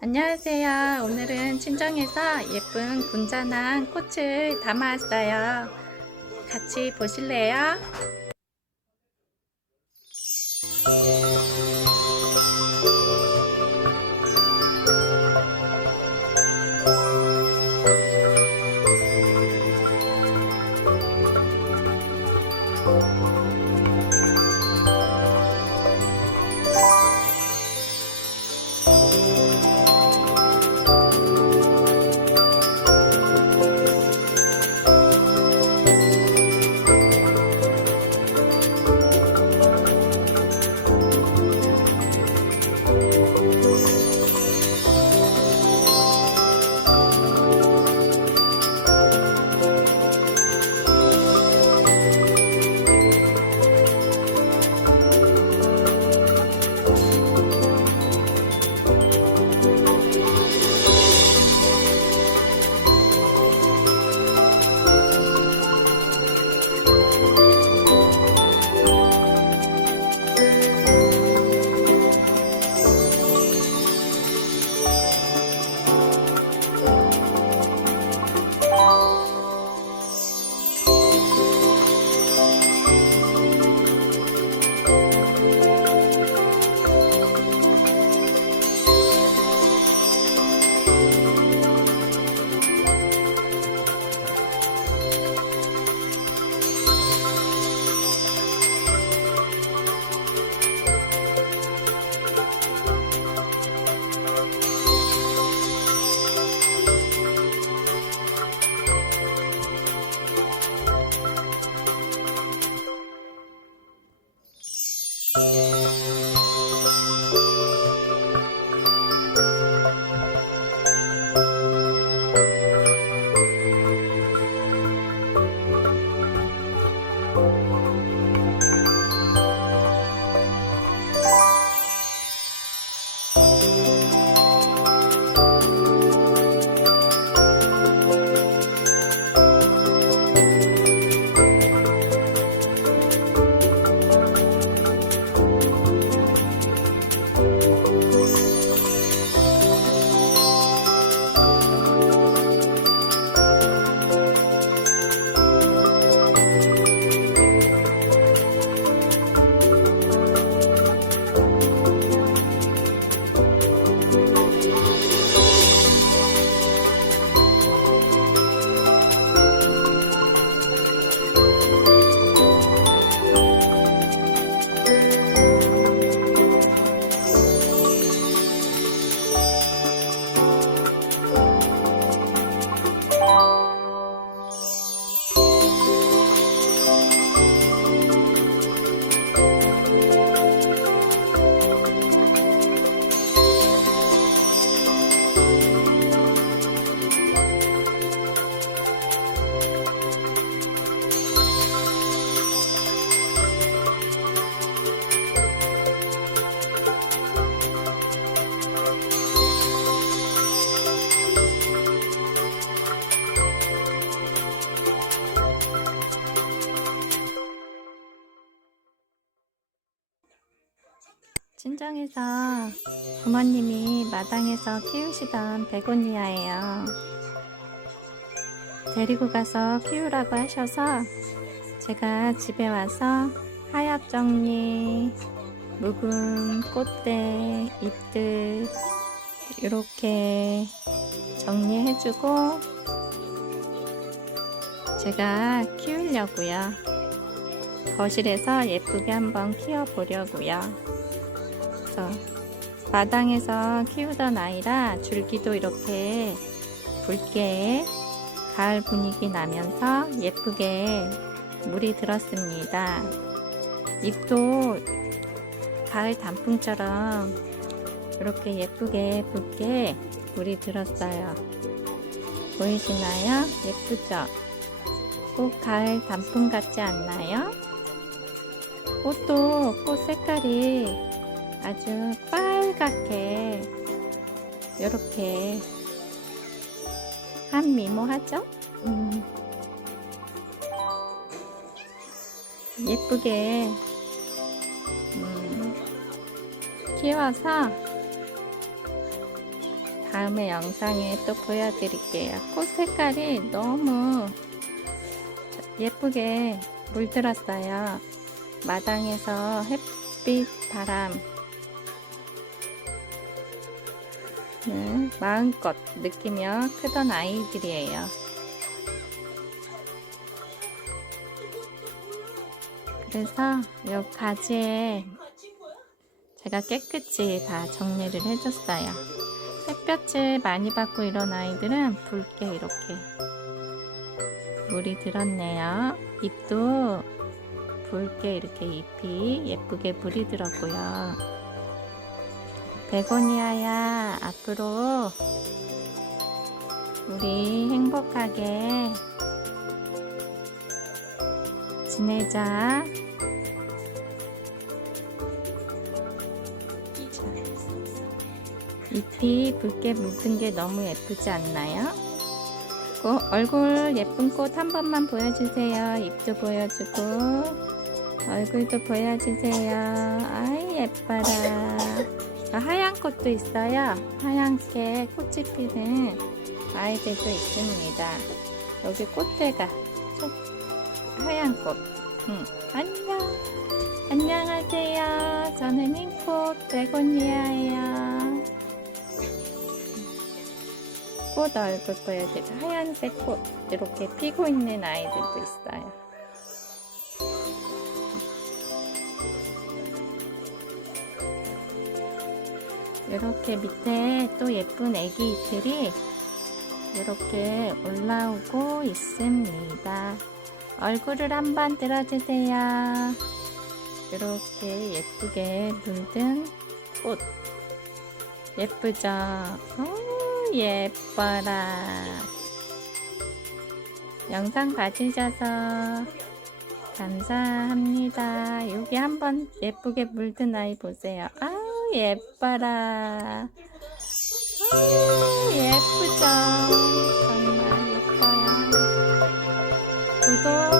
안녕하세요. 오늘은 친정에서 예쁜 군자낭 꽃을 담아왔어요. 같이 보실래요? 친정에서 부모님이 마당에서 키우시던 베고니아예요. 데리고 가서 키우라고 하셔서 제가 집에 와서 하엽 정리, 묵은 꽃대, 잎들 이렇게 정리해주고 제가 키우려고요. 거실에서 예쁘게 한번 키워보려고요. 그래서 마당에서 키우던 아이라 줄기도 이렇게 붉게 가을 분위기 나면서 예쁘게 물이 들었습니다. 잎도 가을 단풍처럼 이렇게 예쁘게 붉게 물이 들었어요. 보이시나요? 예쁘죠? 꼭 가을 단풍 같지 않나요? 꽃도 꽃 색깔이 아주 빨갛게 이렇게 한 미모하죠? 음. 예쁘게 음, 키워서 다음에 영상에 또 보여드릴게요. 꽃 색깔이 너무 예쁘게 물들었어요. 마당에서 햇빛, 바람, 네, 마음껏 느끼며 크던 아이들이에요. 그래서 이 가지에 제가 깨끗이 다 정리를 해줬어요. 햇볕을 많이 받고 이런 아이들은 붉게 이렇게 물이 들었네요. 잎도 붉게 이렇게 잎이 예쁘게 물이 들었고요. 베고니아야 앞으로 우리 행복하게 지내자. 자, 잎이 붉게 물든 게 너무 예쁘지 않나요? 어, 얼굴 예쁜 꽃 한 번만 보여주세요. 입도 보여주고 얼굴도 보여주세요. 아이 예뻐라. 아, 하얀 꽃도 있어요. 하얀게 꽃이 피는 아이들도 있습니다. 여기 꽃대가 하얀 꽃. 응. 안녕. 안녕하세요. 저는 흰꽃 베고니아예요. 꽃 얼굴 보여드려. 하얀색 꽃 이렇게 피고 있는 아이들도 있어요. 이렇게 밑에 또 예쁜 애기 잎들이 이렇게 올라오고 있습니다. 얼굴을 한번 들어주세요. 이렇게 예쁘게 물든 꽃. 예쁘죠? 오, 예뻐라. 영상 봐주셔서 감사합니다. 여기 한번 예쁘게 물든 아이 보세요. 아 예, 예뻐라. 아유, 예쁘죠? 정말 예뻐요. 구독.